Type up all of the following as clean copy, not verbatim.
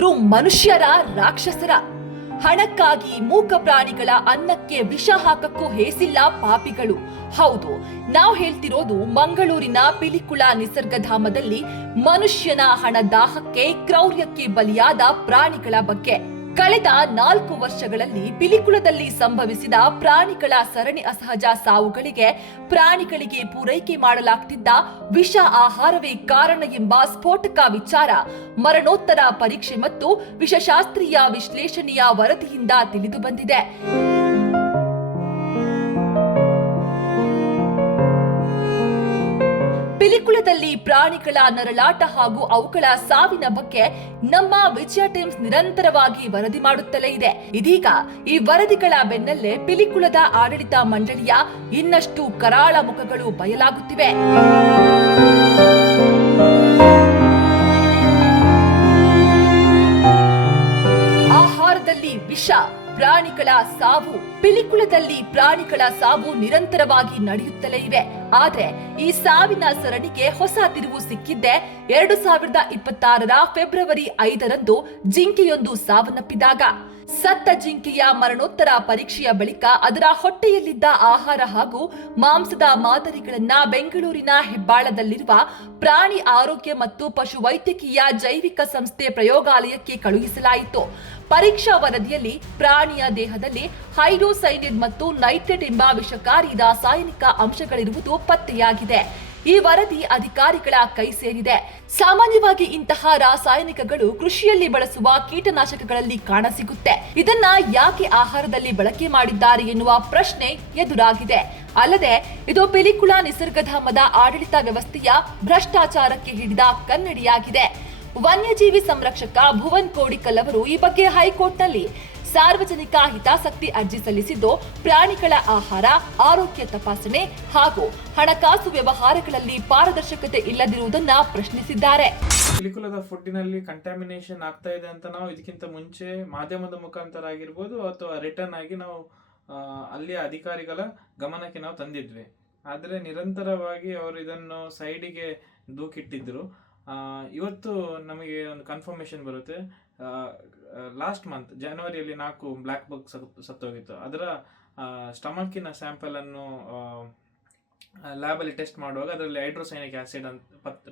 ಇವರು ಮನುಷ್ಯರ ರಾಕ್ಷಸರ? ಹಣಕ್ಕಾಗಿ ಮೂಕ ಪ್ರಾಣಿಗಳ ಅನ್ನಕ್ಕೆ ವಿಷ ಹಾಕಕ್ಕೂ ಹೇಸಿಲ್ಲ ಪಾಪಿಗಳು. ಹೌದು, ನಾವು ಹೇಳ್ತಿರೋದು ಮಂಗಳೂರಿನ ಪಿಲಿಕುಳ ನಿಸರ್ಗಧಾಮದಲ್ಲಿ ಮನುಷ್ಯನ ಹಣದಾಹಕ್ಕೆ ಕ್ರೌರ್ಯಕ್ಕೆ ಬಲಿಯಾದ ಪ್ರಾಣಿಗಳ ಬಗ್ಗೆ. ಕಳೆದ 4 ವರ್ಷಗಳಲ್ಲಿ ಪಿಲಿಕುಳದಲ್ಲಿ ಸಂಭವಿಸಿದ ಪ್ರಾಣಿಗಳ ಸರಣಿ ಅಸಹಜ ಸಾವುಗಳಿಗೆ ಪ್ರಾಣಿಗಳಿಗೆ ಪೂರೈಕೆ ಮಾಡಲಾಗ್ತಿದ್ದ ವಿಷ ಆಹಾರವೇ ಕಾರಣ ಎಂಬ ಸ್ಫೋಟಕ ವಿಚಾರ ಮರಣೋತ್ತರ ಪರೀಕ್ಷೆ ಮತ್ತು ವಿಷಶಾಸ್ತ್ರೀಯ ವಿಶ್ಲೇಷಣೆಯ ವರದಿಯಿಂದ ತಿಳಿದು ಬಂದಿದೆ. ಪಿಲಿಕುಳದಲ್ಲಿ ಪ್ರಾಣಿಗಳ ನರಳಾಟ ಹಾಗೂ ಅವುಗಳ ಸಾವಿನ ಬಗ್ಗೆ ನಮ್ಮ ವಿಜಯ ಟೈಮ್ಸ್ ನಿರಂತರವಾಗಿ ವರದಿ ಮಾಡುತ್ತಲೇ ಇದೆ. ಇದೀಗ ಈ ವರದಿಗಳ ಬೆನ್ನಲ್ಲೇ ಪಿಲಿಕುಳದ ಆಡಳಿತ ಮಂಡಳಿಯ ಇನ್ನಷ್ಟು ಕರಾಳ ಮುಖಗಳು ಬಯಲಾಗುತ್ತಿವೆ. ಆಹಾರದಲ್ಲಿ ವಿಷ, ಪ್ರಾಣಿಗಳ ಸಾವು. ಪಿಲಿಕುಳದಲ್ಲಿ ಪ್ರಾಣಿಗಳ ಸಾವು ನಿರಂತರವಾಗಿ ನಡೆಯುತ್ತಲೇ ಇವೆ. ಆದ್ರೆ ಈ ಸಾವಿನ ಸರಣಿಗೆ ಹೊಸ ತಿರುವು ಸಿಕ್ಕಿದ್ದೆ 2026ರ ಫೆಬ್ರವರಿ 5ರಂದು ಜಿಂಕೆಯೊಂದು ಸಾವನ್ನಪ್ಪಿದಾಗ. ಸತ್ತ ಜಿಂಕೆಯ ಮರಣೋತ್ತರ ಪರೀಕ್ಷೆಯ ಬಳಿಕ ಅದರ ಹೊಟ್ಟೆಯಲ್ಲಿದ್ದ ಆಹಾರ ಹಾಗೂ ಮಾಂಸದ ಮಾದರಿಗಳನ್ನ ಬೆಂಗಳೂರಿನ ಹೆಬ್ಬಾಳದಲ್ಲಿರುವ ಪ್ರಾಣಿ ಆರೋಗ್ಯ ಮತ್ತು ಪಶು ವೈದ್ಯಕೀಯ ಜೈವಿಕ ಸಂಸ್ಥೆ ಪ್ರಯೋಗಾಲಯಕ್ಕೆ ಕಳುಹಿಸಲಾಯಿತು. ಪರೀಕ್ಷಾ ವರದಿಯಲ್ಲಿ ಪ್ರಾಣಿಯ ದೇಹದಲ್ಲಿ ಹೈಡ್ರೋಸೈನಿಡ್ ಮತ್ತು ನೈಟ್ರೇಟ್ ಎಂಬ ವಿಷಕಾರಿ ರಾಸಾಯನಿಕ ಅಂಶಗಳಿರುವುದು ಪತ್ತೆಯಾಗಿದೆ. ಈ ವರದಿ ಅಧಿಕಾರಿಗಳ ಕೈ ಸೇರಿದೆ. ಸಾಮಾನ್ಯವಾಗಿ ಇಂತಹ ರಾಸಾಯನಿಕಗಳು ಕೃಷಿಯಲ್ಲಿ ಬಳಸುವ ಕೀಟನಾಶಕಗಳಲ್ಲಿ ಕಾಣಸಿಗುತ್ತೆ. ಇದನ್ನ ಯಾಕೆ ಆಹಾರದಲ್ಲಿ ಬಳಕೆ ಮಾಡಿದ್ದಾರೆ ಎನ್ನುವ ಪ್ರಶ್ನೆ ಎದುರಾಗಿದೆ. ಅಲ್ಲದೆ ಇದು ಪಿಲಿಕುಳ ನಿಸರ್ಗಧಾಮದ ಆಡಳಿತ ವ್ಯವಸ್ಥೆಯ ಭ್ರಷ್ಟಾಚಾರಕ್ಕೆ ಹಿಡಿದ ಕನ್ನಡಿಯಾಗಿದೆ. ವನ್ಯಜೀವಿ ಸಂರಕ್ಷಕ ಭುವನ್ ಕೋಡಿಕಲ್ ಅವರು ಈ ಬಗ್ಗೆ ಹೈಕೋರ್ಟ್ನಲ್ಲಿ ಸಾರ್ವಜನಿಕ ಹಿತಾಸಕ್ತಿ ಅರ್ಜಿ ಸಲ್ಲಿಸಿದ್ದು, ಪ್ರಾಣಿಗಳ ಆಹಾರ, ಆರೋಗ್ಯ ತಪಾಸಣೆ ಹಾಗೂ ಹಣಕಾಸು ವ್ಯವಹಾರಗಳಲ್ಲಿ ಪಾರದರ್ಶಕತೆ ಇಲ್ಲದಿರುವುದನ್ನ ಪ್ರಶ್ನಿಸಿದ್ದಾರೆ. ಪಿಲಿಕುಳದ ಫುಡ್ಡಿನಲ್ಲಿ ಕಂಟಾಮಿನೇಷನ್ ಆಗ್ತಾ ಇದೆ ಅಂತ ನಾವು ಇದಕ್ಕಿಂತ ಮುಂಚೆ ಮಾಧ್ಯಮದ ಮುಖಾಂತರ ಆಗಿರ್ಬೋದು ಅಥವಾ ರಿಟರ್ನ್ ಆಗಿ ನಾವು ಅಲ್ಲಿಯ ಅಧಿಕಾರಿಗಳ ಗಮನಕ್ಕೆ ನಾವು ತಂದಿದ್ವಿ. ಆದರೆ ನಿರಂತರವಾಗಿ ಅವರು ಇದನ್ನು ಸೈಡಿಗೆ ದೂಕಿಟ್ಟಿದ್ರು. ಇವತ್ತು ನಮಗೆ ಒಂದು ಕನ್ಫರ್ಮೇಷನ್ ಬರುತ್ತೆ. ಲಾಸ್ಟ್ ಮಂತ್ ಜನವರಿಯಲ್ಲಿ 4 ಬ್ಲ್ಯಾಕ್ ಬಗ್ ಸತ್ತೋಗಿತ್ತು. ಅದರ ಸ್ಟಮಕ್ಕಿನ ಸ್ಯಾಂಪಲ್ ಅನ್ನು ಲ್ಯಾಬಲ್ಲಿ ಟೆಸ್ಟ್ ಮಾಡುವಾಗ ಅದರಲ್ಲಿ ಹೈಡ್ರೋಸೈನಿಕ್ ಆಸಿಡ್ ಅಂತ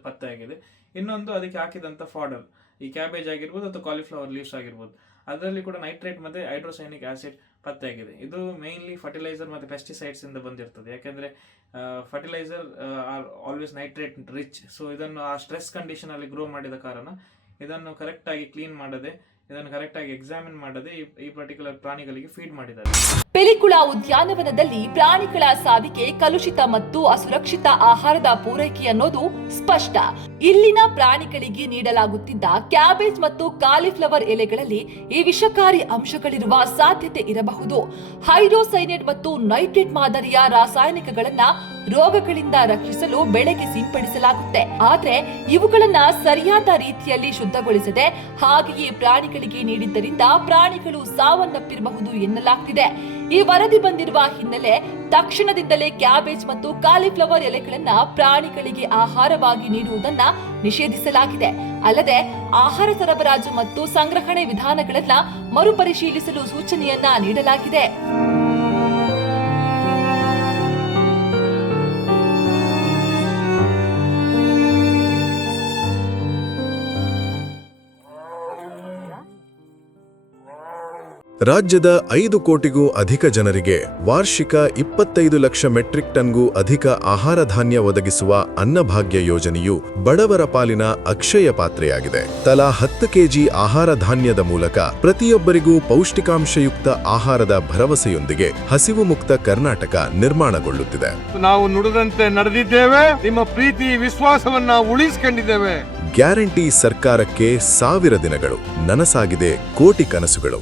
ಪತ್ತೆಯಾಗಿದೆ. ಇನ್ನೊಂದು ಅದಕ್ಕೆ ಹಾಕಿದಂಥ ಫಾಡರ್, ಈ ಕ್ಯಾಬೇಜ್ ಆಗಿರ್ಬೋದು ಅಥವಾ ಕಾಲಿಫ್ಲವರ್ ಲೀವ್ಸ್ ಆಗಿರ್ಬೋದು, ಅದರಲ್ಲಿ ಕೂಡ ನೈಟ್ರೇಟ್ ಮತ್ತು ಹೈಡ್ರೋಸೈನಿಕ್ ಆಸಿಡ್ ಪತ್ತೆಯಾಗಿದೆ. ಇದು ಮೇನ್ಲಿ ಫರ್ಟಿಲೈಸರ್ ಮತ್ತು ಪೆಸ್ಟಿಸೈಡ್ಸ್ ಇಂದ ಬಂದಿರ್ತದೆ. ಯಾಕೆಂದರೆ fertiliser are always nitrate rich. So ಇದನ್ನು ಆ ಸ್ಟ್ರೆಸ್ ಕಂಡೀಷನ್ ಅಲ್ಲಿ ಗ್ರೋ ಮಾಡಿದ ಕಾರಣ ಇದನ್ನು ಕರೆಕ್ಟಾಗಿ ಕ್ಲೀನ್ ಮಾಡದೆ, ಇದನ್ನು ಕರೆಕ್ಟಾಗಿ ಎಕ್ಸಾಮಿನ್ ಮಾಡದೆ ಈ ಪರ್ಟಿಕ್ಯುಲರ್ ಪ್ರಾಣಿಗಳಿಗೆ ಫೀಡ್ ಮಾಡಿದ್ದಾರೆ. ಪಿಲಿಕುಳ ಉದ್ಯಾನವನದಲ್ಲಿ ಪ್ರಾಣಿಗಳ ಸಾವಿಗೆ ಕಲುಷಿತ ಮತ್ತು ಅಸುರಕ್ಷಿತ ಆಹಾರದ ಪೂರೈಕೆ ಅನ್ನೋದು ಸ್ಪಷ್ಟ. ಇಲ್ಲಿನ ಪ್ರಾಣಿಗಳಿಗೆ ನೀಡಲಾಗುತ್ತಿದ್ದ ಕ್ಯಾಬೇಜ್ ಮತ್ತು ಕಾಲಿಫ್ಲವರ್ ಎಲೆಗಳಲ್ಲಿ ಈ ವಿಷಕಾರಿ ಅಂಶಗಳಿರುವ ಸಾಧ್ಯತೆ ಇರಬಹುದು. ಹೈಡ್ರೋಸೈನಿಡ್ ಮತ್ತು ನೈಟ್ರೇಟ್ ಮಾದರಿಯ ರಾಸಾಯನಿಕಗಳನ್ನ ರೋಗಗಳಿಂದ ರಕ್ಷಿಸಲು ಬೆಳೆಗೆ ಸಿಂಪಡಿಸಲಾಗುತ್ತೆ. ಆದ್ರೆ ಇವುಗಳನ್ನ ಸರಿಯಾದ ರೀತಿಯಲ್ಲಿ ಶುದ್ಧಗೊಳಿಸದೆ ಹಾಗೆಯೇ ಪ್ರಾಣಿಗಳಿಗೆ ನೀಡಿದ್ದರಿಂದ ಪ್ರಾಣಿಗಳು ಸಾವನ್ನಪ್ಪಿರಬಹುದು ಎನ್ನಲಾಗ್ತಿದೆ. ಈ ವರದಿ ಬಂದಿರುವ ಹಿನ್ನೆಲೆ ತಕ್ಷಣದಿಂದಲೇ ಕ್ಯಾಬೇಜ್ ಮತ್ತು ಕಾಲಿಫ್ಲವರ್ ಎಲೆಗಳನ್ನ ಪ್ರಾಣಿಗಳಿಗೆ ಆಹಾರವಾಗಿ ನೀಡುವುದನ್ನ ನಿಷೇಧಿಸಲಾಗಿದೆ. ಅಲ್ಲದೆ ಆಹಾರ ಸರಬರಾಜು ಮತ್ತು ಸಂಗ್ರಹಣೆ ವಿಧಾನಗಳನ್ನ ಮರುಪರಿಶೀಲಿಸಲು ಸೂಚನೆಯನ್ನ ನೀಡಲಾಗಿದೆ. ರಾಜ್ಯದ 5 ಕೋಟಿಗೂ ಅಧಿಕ ಜನರಿಗೆ ವಾರ್ಷಿಕ 25 ಲಕ್ಷ ಮೆಟ್ರಿಕ್ ಟನ್ಗೂ ಅಧಿಕ ಆಹಾರ ಧಾನ್ಯ ಒದಗಿಸುವ ಅನ್ನಭಾಗ್ಯ ಯೋಜನೆಯು ಬಡವರ ಪಾಲಿನ ಅಕ್ಷಯ ಪಾತ್ರೆಯಾಗಿದೆ. ತಲಾ 10 ಕೆಜಿ ಆಹಾರ ಧಾನ್ಯದ ಮೂಲಕ ಪ್ರತಿಯೊಬ್ಬರಿಗೂ ಪೌಷ್ಟಿಕಾಂಶಯುಕ್ತ ಆಹಾರದ ಭರವಸೆಯೊಂದಿಗೆ ಹಸಿವು ಮುಕ್ತ ಕರ್ನಾಟಕ ನಿರ್ಮಾಣಗೊಳ್ಳುತ್ತಿದೆ. ನಾವು ನುಡಿದಂತೆ ನಡೆದಿದ್ದೇವೆ, ನಿಮ್ಮ ಪ್ರೀತಿ ವಿಶ್ವಾಸವನ್ನ ಉಳಿಸಿಕೊಂಡಿದ್ದೇವೆ. ಗ್ಯಾರಂಟಿ ಸರ್ಕಾರಕ್ಕೆ 1000 ದಿನಗಳು, ನನಸಾಗಿದೆ ಕೋಟಿ ಕನಸುಗಳು.